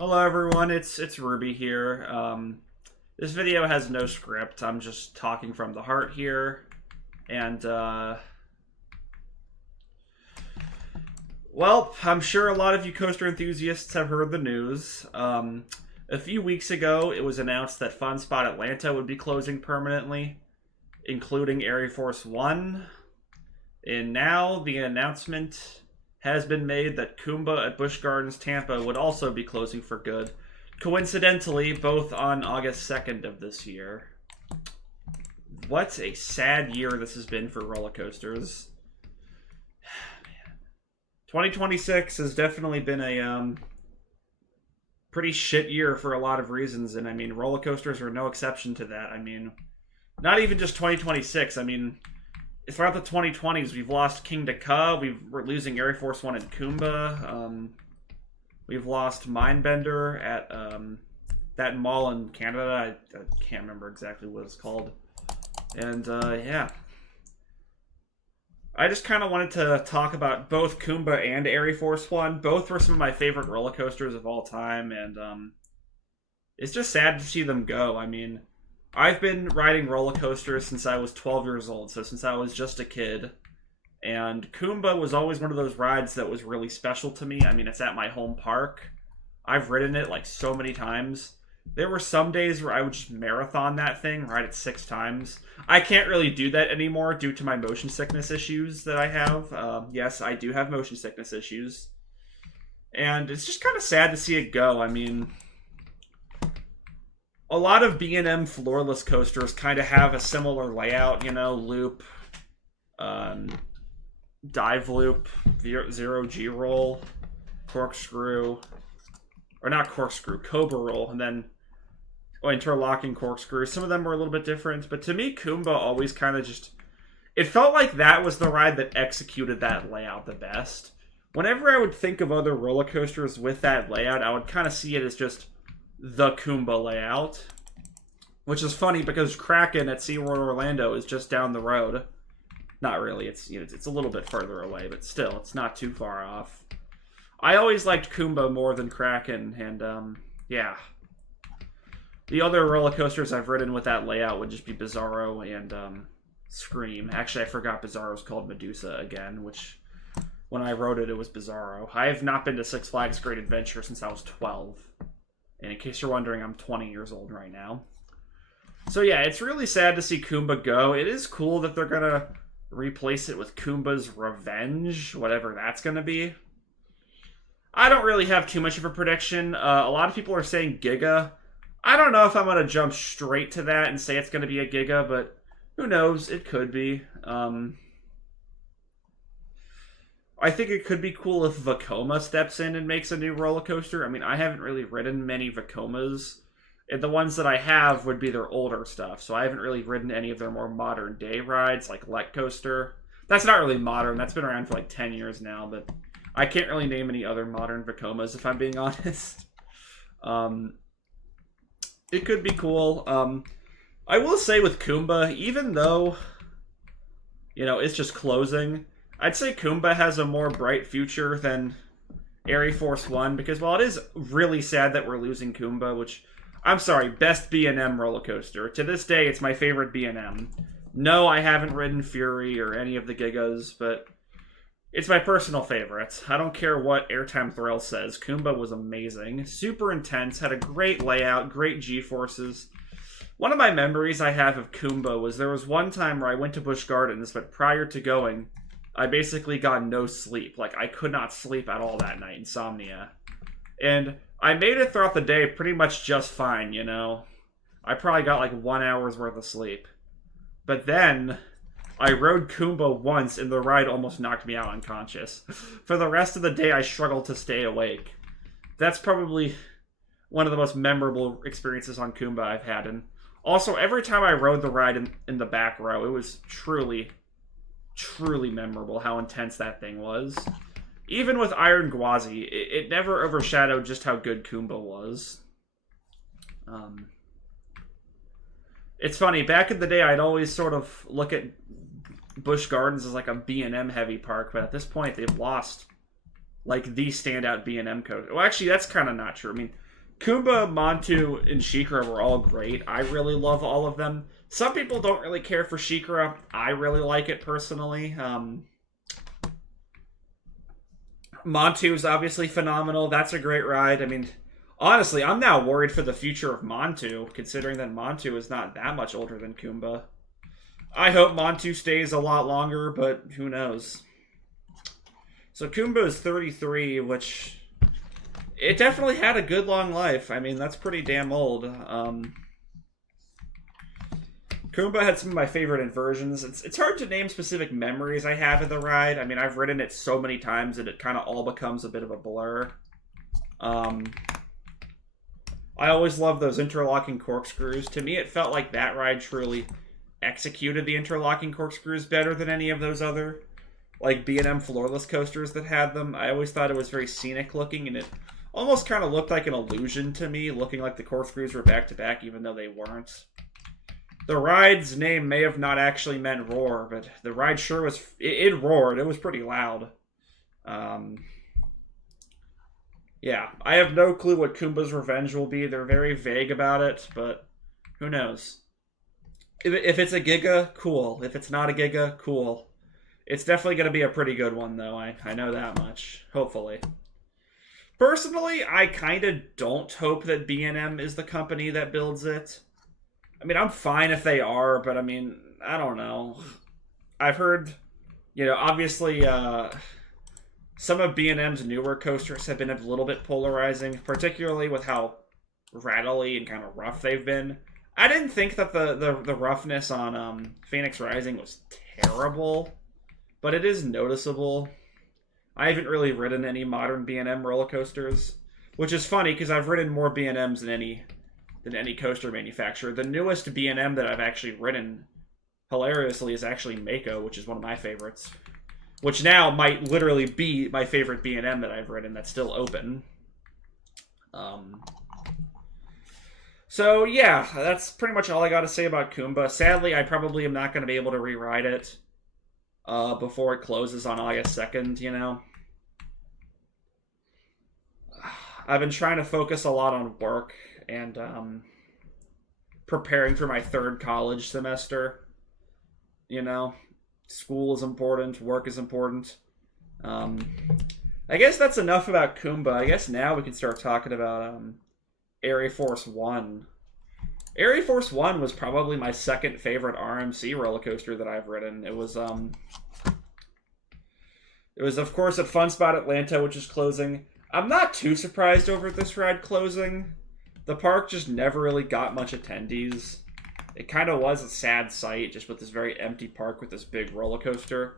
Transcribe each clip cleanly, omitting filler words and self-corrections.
Hello everyone, it's Ruby here. This video has no script. I'm just talking from the heart here. And well, I'm sure a lot of you coaster enthusiasts have heard the news. A few weeks ago, it was announced that Fun Spot Atlanta would be closing permanently, including aireforce 1. And now the announcement has been made that Kumba at Busch Gardens Tampa would also be closing for good. Coincidentally, both on August 2nd of this year. What a sad year this has been for roller coasters. 2026 has definitely been a pretty shit year for a lot of reasons, and I mean, roller coasters are no exception to that. I mean, not even just 2026. I mean, throughout the 2020s, we've lost King to Ka. We're losing aireforce 1 and Kumba. We've lost Mindbender at that mall in Canada. I can't remember exactly what it's called. And yeah. I just kind of wanted to talk about both Kumba and aireforce 1. Both were some of my favorite roller coasters of all time, and it's just sad to see them go. I mean, I've been riding roller coasters since I was 12 years old, so since I was just a kid. And Kumba was always one of those rides that was really special to me. I mean, it's at my home park. I've ridden it like so many times. There were some days where I would just marathon that thing, ride it 6 times. I can't really do that anymore due to my motion sickness issues that I have. Yes, I do have motion sickness issues. And it's just kind of sad to see it go. I mean, a lot of B&M floorless coasters kind of have a similar layout, you know, loop, dive loop, zero G roll, corkscrew, or not corkscrew, cobra roll, and then interlocking corkscrew. Some of them were a little bit different, but to me, Kumba always kind of just, it felt like that was the ride that executed that layout the best. Whenever I would think of other roller coasters with that layout, I would kind of see it as just the Kumba layout, which is funny because Kraken at SeaWorld Orlando is just down the road. Not really, it's, you know, it's a little bit further away, but still, it's not too far off. I always liked Kumba more than Kraken, and yeah. The other roller coasters I've ridden with that layout would just be Bizarro and Scream. Actually, I forgot Bizarro's called Medusa again, which when I rode it, it was Bizarro. I have not been to Six Flags Great Adventure since I was 12. And in case you're wondering, I'm 20 years old right now. So yeah, it's really sad to see Kumba go. It is cool that they're going to replace it with Kumba's Revenge, whatever that's going to be. I don't really have too much of a prediction. A lot of people are saying Giga. I don't know if I'm going to jump straight to that and say it's going to be a Giga, but who knows? It could be. I think it could be cool if Vekoma steps in and makes a new roller coaster. I mean, I haven't really ridden many Vekomas. And the ones that I have would be their older stuff, so I haven't really ridden any of their more modern day rides, like Let Coaster. That's not really modern. That's been around for like 10 years now, but I can't really name any other modern Vekomas, if I'm being honest. It could be cool. I will say with Kumba, even though, you know, it's just closing, I'd say Kumba has a more bright future than aireforce 1, because while it is really sad that we're losing Kumba, which, I'm sorry, best B&M roller coaster. To this day, it's my favorite B&M. No, I haven't ridden Fury or any of the Gigas, but it's my personal favorite. I don't care what Airtime Thrill says. Kumba was amazing. Super intense, had a great layout, great G-forces. One of my memories I have of Kumba was there was one time where I went to Busch Gardens, but prior to going, I basically got no sleep. Like, I could not sleep at all that night, insomnia. And I made it throughout the day pretty much just fine, you know? I probably got like 1 hour's worth of sleep. But then I rode Kumba once and the ride almost knocked me out unconscious. For the rest of the day, I struggled to stay awake. That's probably one of the most memorable experiences on Kumba I've had. And also, every time I rode the ride in the back row, it was truly, truly memorable how intense that thing was. Even with Iron Gwazi, it never overshadowed just how good Kumba was. It's funny, back in the day, I'd always sort of look at Busch Gardens as like a B&M heavy park, but at this point, they've lost like the standout B&M coaster. Well, actually, that's kind of not true. I mean, Kumba, Montu, and Shikra were all great. I really love all of them. Some people don't really care for Shikra. I really like it personally. Montu is obviously phenomenal. That's a great ride. I mean, honestly, I'm now worried for the future of Montu, considering that Montu is not that much older than Kumba. I hope Montu stays a lot longer, but who knows. So Kumba is 33, which... it definitely had a good long life. I mean, that's pretty damn old. Kumba had some of my favorite inversions. It's hard to name specific memories I have of the ride. I mean, I've ridden it so many times that it kind of all becomes a bit of a blur. I always love those interlocking corkscrews. To me, it felt like that ride truly executed the interlocking corkscrews better than any of those other, like, B&M floorless coasters that had them. I always thought it was very scenic looking, and it almost kind of looked like an illusion to me, looking like the corkscrews were back-to-back, even though they weren't. The ride's name may have not actually meant roar, but the ride sure was... It roared. It was pretty loud. Yeah, I have no clue what Kumba's Revenge will be. They're very vague about it, but who knows? If it's a Giga, cool. If it's not a Giga, cool. It's definitely going to be a pretty good one, though. I know that much. Hopefully. Personally, I kind of don't hope that B&M is the company that builds it. I mean, I'm fine if they are, but I mean, I don't know. I've heard, you know, obviously some of B&M's newer coasters have been a little bit polarizing, particularly with how rattly and kind of rough they've been. I didn't think that the roughness on Phoenix Rising was terrible, but it is noticeable. I haven't really ridden any modern B&M roller coasters, which is funny because I've ridden more B&Ms than any coaster manufacturer. The newest B&M that I've actually ridden, hilariously, is actually Mako, which is one of my favorites. Which now might literally be my favorite B&M that I've ridden that's still open. So yeah, that's pretty much all I got to say about Kumba. Sadly, I probably am not going to be able to re-ride it before it closes on August 2nd, you know. I've been trying to focus a lot on work and preparing for my third college semester. You know, school is important, work is important. I guess that's enough about Kumba. I guess now we can start talking about aireforce 1. aireforce 1 was probably my second favorite RMC roller coaster that I've ridden. It was of course at Fun Spot Atlanta, which is closing. I'm not too surprised over this ride closing. The park just never really got much attendees. It kind of was a sad sight, just with this very empty park with this big roller coaster.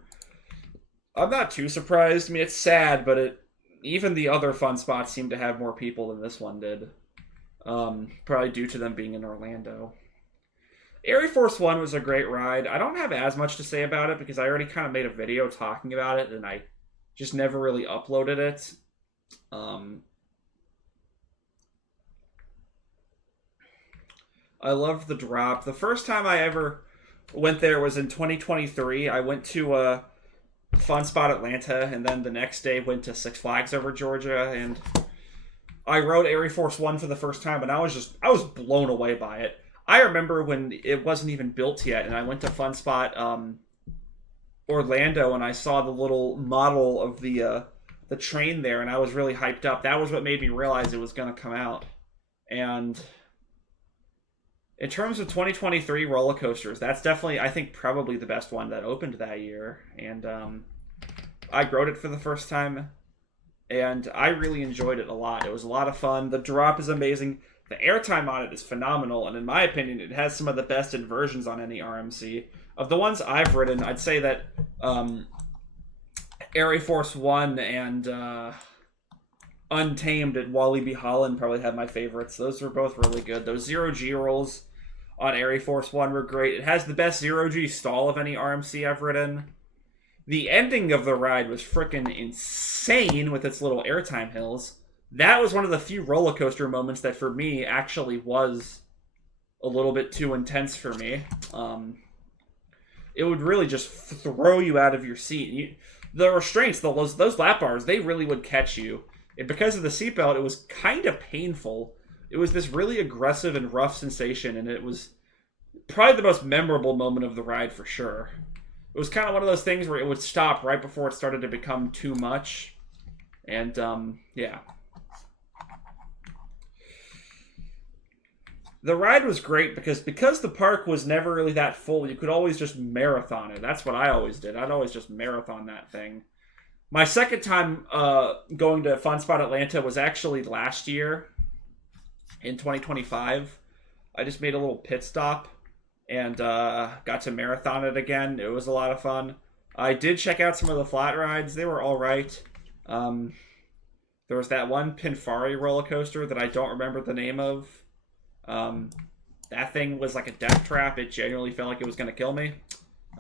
I'm not too surprised. I mean, it's sad, but even the other fun spots seem to have more people than this one did. Probably due to them being in Orlando. aireforce 1 was a great ride. I don't have as much to say about it because I already kind of made a video talking about it, and I just never really uploaded it. I loved the drop. The first time I ever went there was in 2023. I went to Fun Spot Atlanta, and then the next day went to Six Flags Over Georgia, and I rode aireforce 1 for the first time, and I was blown away by it. I remember when it wasn't even built yet, and I went to Fun Spot Orlando, and I saw the little model of the train there, and I was really hyped up. That was what made me realize it was going to come out. And in terms of 2023 roller coasters, that's definitely, I think, probably the best one that opened that year. And I rode it for the first time, and I really enjoyed it a lot. It was a lot of fun. The drop is amazing. The airtime on it is phenomenal, and in my opinion, it has some of the best inversions on any RMC. Of the ones I've ridden, I'd say that aireforce 1 and Untamed at Walibi Holland probably have my favorites. Those were both really good. Those zero-G rolls on aireforce 1 were great. It has the best zero-G stall of any RMC I've ridden. The ending of the ride was freaking insane with its little airtime hills. That was one of the few roller coaster moments that for me actually was a little bit too intense for me. It would really just throw you out of your seat. The restraints, those lap bars, they really would catch you. And because of the seatbelt, it was kind of painful. it was this really aggressive and rough sensation, and it was probably the most memorable moment of the ride for sure. It was kind of one of those things where it would stop right before it started to become too much. And, yeah. The ride was great because the park was never really that full, you could always just marathon it. That's what I always did. I'd always just marathon that thing. My second time going to Fun Spot Atlanta was actually last year in 2025. I just made a little pit stop and got to marathon it again. It was a lot of fun. I did check out some of the flat rides. They were all right. There was that one Pinfari roller coaster that I don't remember the name of. That thing was like a death trap. It genuinely felt like it was going to kill me.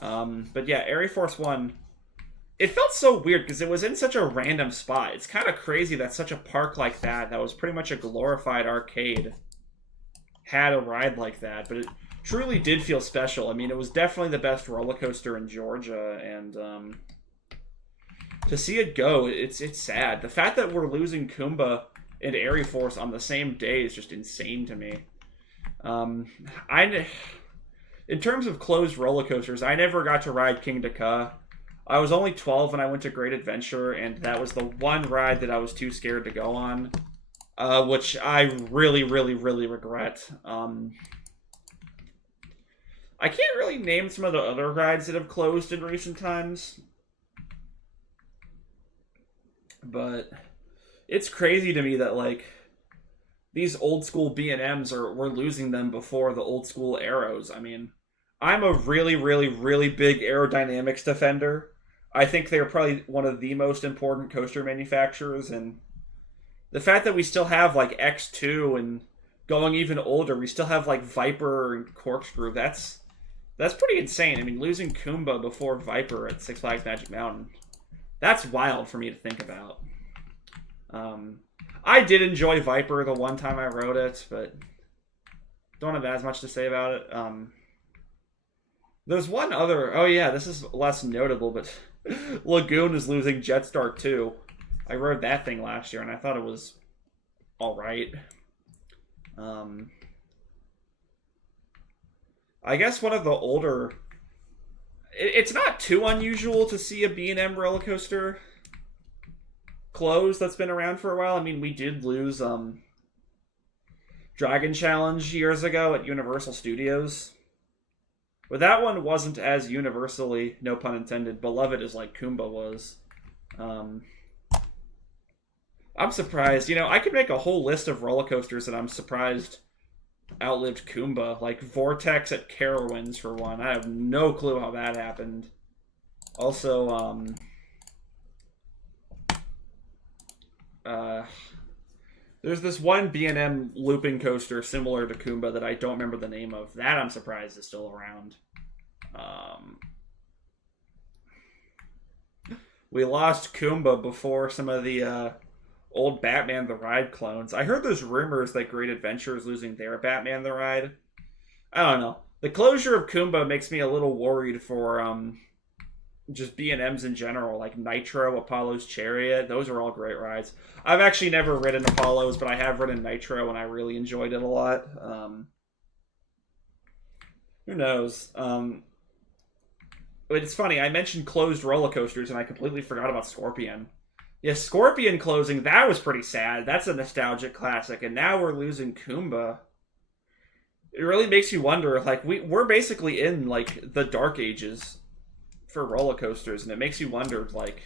But yeah, aireforce 1, it felt so weird because it was in such a random spot. It's kind of crazy that such a park like that was pretty much a glorified arcade, had a ride like that. But it truly did feel special. I mean, it was definitely the best roller coaster in Georgia, and to see it go, it's sad. The fact that we're losing Kumba and aireforce on the same day is just insane to me. In terms of closed roller coasters, I never got to ride King Dakar. I was only 12 when I went to Great Adventure, and that was the one ride that I was too scared to go on, which I really, really, really regret. I can't really name some of the other rides that have closed in recent times, but it's crazy to me that, like, these old school B&Ms we're losing them before the old school Arrows. I mean, I'm a really, really, really big aerodynamics defender. I think they're probably one of the most important coaster manufacturers, and the fact that we still have, like, X2 and going even older, we still have, like, Viper and Corkscrew, that's pretty insane. I mean, losing Kumba before Viper at Six Flags Magic Mountain, that's wild for me to think about. I did enjoy Viper the one time I rode it, but don't have as much to say about it. There's one other... Oh yeah, this is less notable, but Lagoon is losing Jetstar 2. I rode that thing last year, and I thought it was alright. I guess one of the older... It's not too unusual to see a B&M roller coaster close that's been around for a while. I mean, we did lose Dragon Challenge years ago at Universal Studios. But that one wasn't as universally, no pun intended, beloved as like Kumba was. I'm surprised. You know, I could make a whole list of roller coasters that I'm surprised outlived Kumba. Like Vortex at Carowinds, for one. I have no clue how that happened. Also, there's this one B&M looping coaster similar to Kumba that I don't remember the name of. That I'm surprised is still around. We lost Kumba before some of the old Batman the Ride clones. I heard there's rumors that Great Adventure is losing their Batman the Ride. I don't know. The closure of Kumba makes me a little worried for just B&Ms in general, like Nitro, Apollo's Chariot. Those are all great rides. I've actually never ridden Apollo's, but I have ridden Nitro, and I really enjoyed it a lot. Who knows? But it's funny, I mentioned closed roller coasters, and I completely forgot about Scorpion. Yeah, Scorpion closing, that was pretty sad. That's a nostalgic classic, and now we're losing Kumba. It really makes you wonder, like, we're basically in, like, the dark ages for roller coasters, and it makes you wonder, like,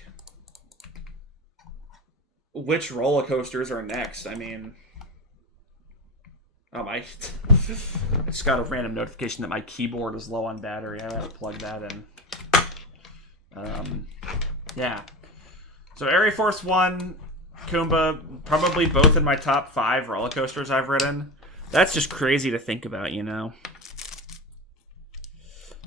which roller coasters are next. I mean, I just got a random notification that my keyboard is low on battery. I gotta plug that in. Yeah. So aireforce 1, Kumba, probably both in my top 5 roller coasters I've ridden. That's just crazy to think about, you know?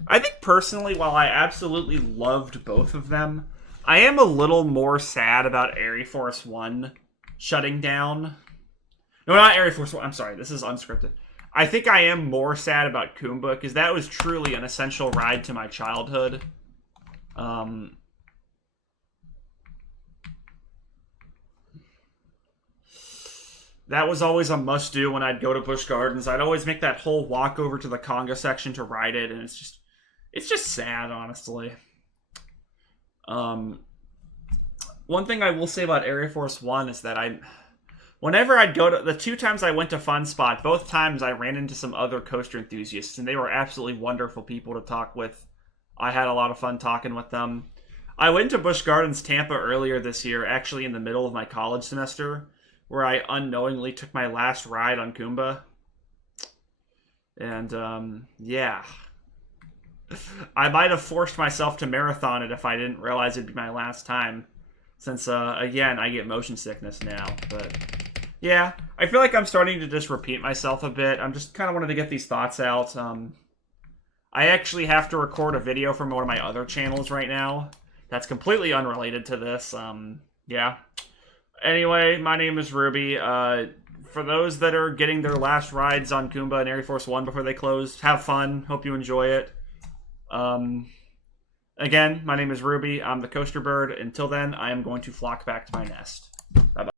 I think personally, while I absolutely loved both of them, I am a little more sad about aireforce 1 shutting down. No, not aireforce 1. I'm sorry, this is unscripted. I think I am more sad about Kumba, because that was truly an essential ride to my childhood. That was always a must-do when I'd go to Busch Gardens. I'd always make that whole walk over to the conga section to ride it, and it's just sad, honestly. One thing I will say about Aireforce 1 is that whenever I'd go to, the 2 times I went to Fun Spot, both times I ran into some other coaster enthusiasts, and they were absolutely wonderful people to talk with. I had a lot of fun talking with them. I went to Busch Gardens Tampa earlier this year, actually in the middle of my college semester, where I unknowingly took my last ride on Kumba. And, yeah. I might have forced myself to marathon it if I didn't realize it'd be my last time. Since, again, I get motion sickness now. But, yeah. I feel like I'm starting to just repeat myself a bit. I'm just kind of wanting to get these thoughts out. I actually have to record a video from one of my other channels right now. That's completely unrelated to this. Yeah. Anyway, my name is Ruby. For those that are getting their last rides on Kumba and Aireforce 1 before they close, have fun. Hope you enjoy it. Again, my name is Ruby. I'm the Coaster Bird. Until then, I am going to flock back to my nest. Bye-bye.